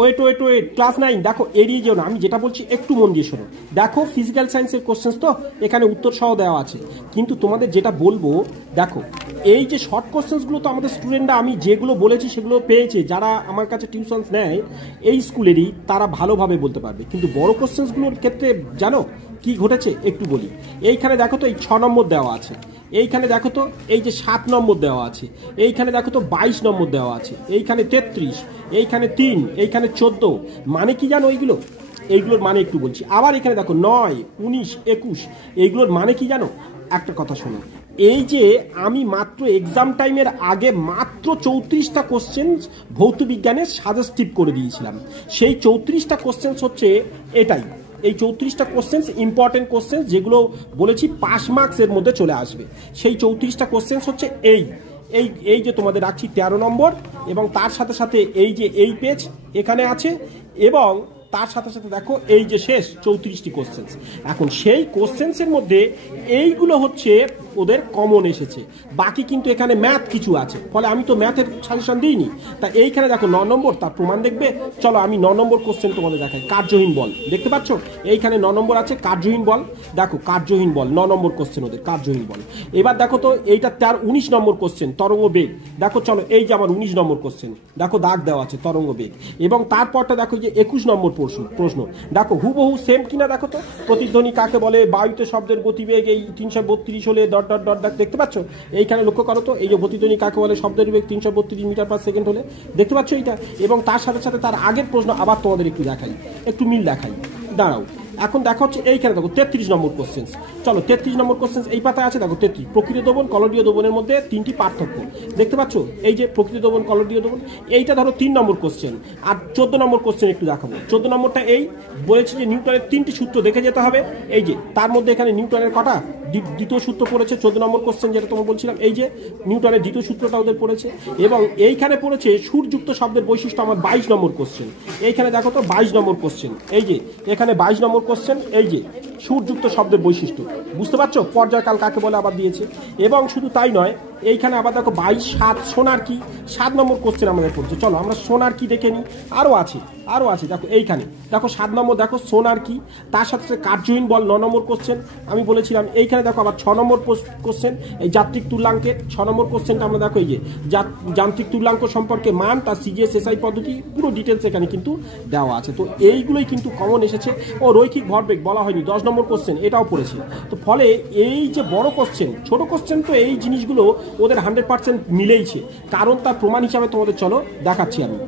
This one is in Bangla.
ওয়েট ওয়েট ওয়েট, ক্লাস 9 দেখো, এড়িয়ে যেও না, আমি যেটা বলছি একটু মন দিয়ে শোনো। দেখো ফিজিক্যাল সায়েন্সের কোশ্চেন্স তো এখানে উত্তর সহ দেওয়া আছে, কিন্তু তোমাদের যেটা বলবো দেখো, এই যে শর্ট কোশ্চেন্সগুলো তো আমাদের স্টুডেন্টরা, আমি যেগুলো বলেছি সেগুলো পেয়েছে, যারা আমার কাছে টিউশনস নেয় এই স্কুলেরই, তারা ভালোভাবে বলতে পারবে। কিন্তু বড় কোশ্চেন্সগুলোর ক্ষেত্রে জানো কি ঘটেছে একটু বলি। এইখানে দেখো তো এই 6 নম্বর দেওয়া আছে, এইখানে দেখো তো এই যে 7 নম্বর দেওয়া আছে, এইখানে দেখো তো 22 নম্বর দেওয়া আছে, এইখানে 33, এইখানে 3, এইখানে 14। মানে কি জানো এইগুলোর মানে একটু বলছি। আবার এখানে দেখো 9, 19, 21, এইগুলোর মানে কি জানো? একটা কথা শোনো, এই যে আমি মাত্র এক্সাম টাইমের আগে মাত্র 34টা কোশ্চেন ভৌত বিজ্ঞানের সাজেস্টিভ করে দিয়েছিলাম। সেই 34টা কোশ্চেন্স হচ্ছে এটাই, এই 34টা কোশ্চেন্স ইম্পর্টেন্ট কোশ্চেন্স, যেগুলো বলেছি পাস মার্কসের মধ্যে চলে আসবে। সেই 34টা কোশ্চেন্স হচ্ছে এই এই এই যে তোমাদের রাখছি 13 নম্বর, এবং তার সাথে সাথে এই যে এই পেজ এখানে আছে, এবং তার সাথে সাথে দেখো এই যে শেষ 34টি কোশ্চেন্স। এখন সেই কোশ্চেন্সের মধ্যে এইগুলো হচ্ছে ওদের কমন এসেছে, বাকি কিন্তু এখানে ম্যাথ কিছু আছে, ফলে আমি তো ম্যাথের সাজেশন দিইনি। তা এইখানে দেখো 9 নম্বর, তার প্রমাণ দেখবে। চলো আমি 9 নম্বর কোশ্চেন তোমাদের দেখাই। কার্যহীন বল দেখতে পাচ্ছ, এইখানে 9 নম্বর আছে কার্যহীন বল। দেখো কার্যহীন বল 9 নম্বর কোশ্চেন ওদের, কার্যহীন বল। এবার দেখো তো এইটা 19 নম্বর কোশ্চেন, তরঙ্গ বেগ। দেখো চলো এই যে আমার 19 নম্বর কোশ্চেন, দেখো দাগ দেওয়া আছে তরঙ্গ বেগ। এবং তারপরটা দেখো যে 21 নম্বর প্রশ্ন, দেখো হুবহু সেম কিনা দেখো তো। প্রতিধ্বনি কাকে বলে? বায়ুতে শব্দের গতিবেগ এই 332 হলে ডট ডট ডট দেখতে পাচ্ছ। এইখানে লক্ষ্য করো তো, এই যে প্রতিধ্বনি কাকে বলে শব্দের বেগ 332 মিটার পার সেকেন্ড হলে, দেখতে পাচ্ছ এইটা। এবং তার সাথে সাথে তার আগের প্রশ্ন আবার তোমাদের একটু দেখাই, একটু মিল দেখাই, দাঁড়াও। এখন দেখা হচ্ছে এইখানে দেখো 33 নম্বর কোশ্চেন। চলো 33 নম্বর কোশ্চেন এই পাতায় আছে, দেখো 33। প্রকৃত দ্রবণ কলরীয় দ্রবণের মধ্যে 3টি পার্থক্য দেখতে পাচ্ছ, এই যে প্রকৃত দ্রবণ কলরীয় দ্রবণ, এইটা ধরো 3 নম্বর কোশ্চেন। আর 14 নম্বর কোশ্চেন একটু দেখাবো। 14 নম্বরটা এই বলেছি যে নিউটনের 3টি সূত্র দেখে যেতে হবে। এই যে তার মধ্যে এখানে নিউটনের কটা দ্বিতীয় সূত্র পড়েছে 14 নম্বর কোশ্চেন, যেটা তোমার বলছিলাম, এই যে নিউটনের দ্বিতীয় সূত্রটা ওদের পড়েছে। এবং এইখানে পড়েছে সুরযুক্ত শব্দের বৈশিষ্ট্য, আমার 22 নম্বর কোশ্চেন। এইখানে দেখো তো 22 নম্বর কোশ্চেন, এই যে এখানে 22 নম্বর কোশ্চেন, এই যে সুরযুক্ত শব্দের বৈশিষ্ট্য, বুঝতে পারছো? পর্যায়কাল কাকে বলে আবার দিয়েছে। এবং শুধু তাই নয়, এইখানে আবার দেখো 22, 7 সোনার কি, 7 নম্বর কোশ্চেন আমাদের পড়ছে। চলো আমরা সোনার কি দেখে নিই, আরও আছে দেখো এইখানে দেখো 7 নম্বর, দেখো সোনার কি। তার সাথে সাথে কার্যহীন বল 9 নম্বর কোশ্চেন আমি বলেছিলাম। এইখানে দেখো আবার 6 নম্বর কোশ্চেন, এই যান্ত্রিক তুল্যাঙ্কের 6 নম্বর কোশ্চেনটা আমরা দেখো, এই যে যান্ত্রিক তুল্যাঙ্ক সম্পর্কে মান, তার সিজিএস এসআই পদ্ধতি পুরো ডিটেলস এখানে কিন্তু দেওয়া আছে। তো এইগুলোই কিন্তু কমন এসেছে। ও রৈখিক ভরবেগ বলা হয়নি, 10 নম্বর কোশ্চেন এটাও পড়েছে। তো ফলে এই যে বড় কোশ্চেন, ছোট কোশ্চেন তো এই জিনিসগুলো ওদের 100% মিলেইছে। কারণ তার প্রমাণ হিসাবে তোমাদের চলো দেখাচ্ছি আমি।